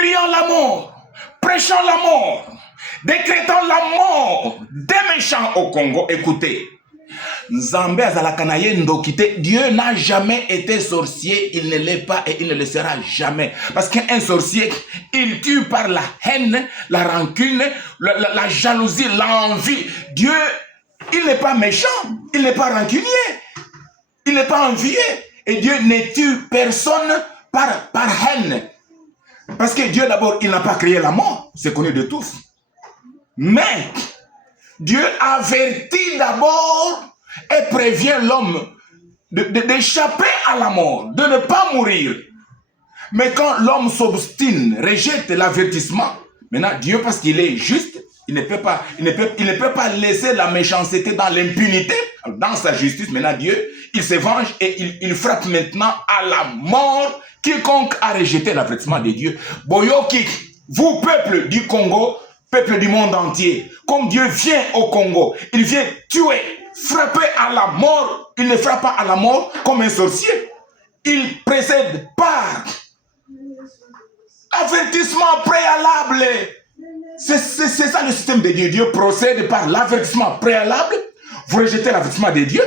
publiant la mort, prêchant la mort, décrétant la mort des méchants au Congo. Écoutez, Nzambe azalakanaye ndokite, Dieu n'a jamais été sorcier, il ne l'est pas et il ne le sera jamais. Parce qu'un sorcier, il tue par la haine, la rancune, la jalousie, l'envie. Dieu, il n'est pas méchant, il n'est pas rancunier, il n'est pas envieux. Et Dieu ne tue personne par haine. Parce que Dieu d'abord, il n'a pas créé la mort, c'est connu de tous. Mais Dieu avertit d'abord et prévient l'homme d'échapper à la mort, de ne pas mourir. Mais quand l'homme s'obstine, rejette l'avertissement, maintenant Dieu, parce qu'il est juste, il ne peut pas laisser la méchanceté dans l'impunité, dans sa justice. Maintenant Dieu, il se venge et il frappe maintenant à la mort quiconque a rejeté l'avertissement de Dieu. Boyoki, vous peuple du Congo, peuple du monde entier, comme Dieu vient au Congo, il vient tuer, frapper à la mort. Il ne frappe pas à la mort comme un sorcier. Il précède par avertissement préalable. C'est ça le système de Dieu. Dieu procède par l'avertissement préalable. Vous rejetez l'avertissement de Dieu.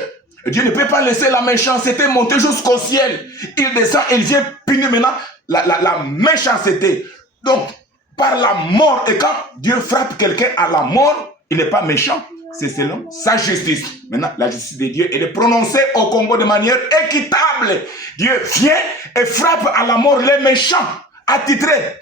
Dieu ne peut pas laisser la méchanceté monter jusqu'au ciel. Il descend et il vient punir maintenant la méchanceté. Donc, par la mort, et quand Dieu frappe quelqu'un à la mort, il n'est pas méchant. C'est selon sa justice. Maintenant, la justice de Dieu, elle est prononcée au Congo de manière équitable. Dieu vient et frappe à la mort les méchants, attitrés.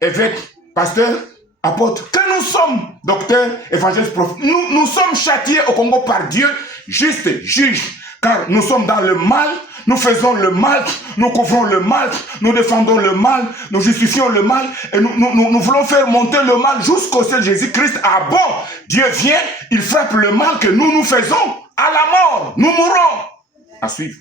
Évêque, pasteur, apôtre, que nous sommes, docteurs, évangélistes, prophètes, nous sommes châtiés au Congo par Dieu, juste juge, car nous sommes dans le mal, nous faisons le mal, nous couvrons le mal, nous défendons le mal, nous justifions le mal, et nous voulons faire monter le mal jusqu'au ciel. Jésus-Christ, ah bon, Dieu vient, il frappe le mal que nous faisons, à la mort, nous mourrons. À suivre.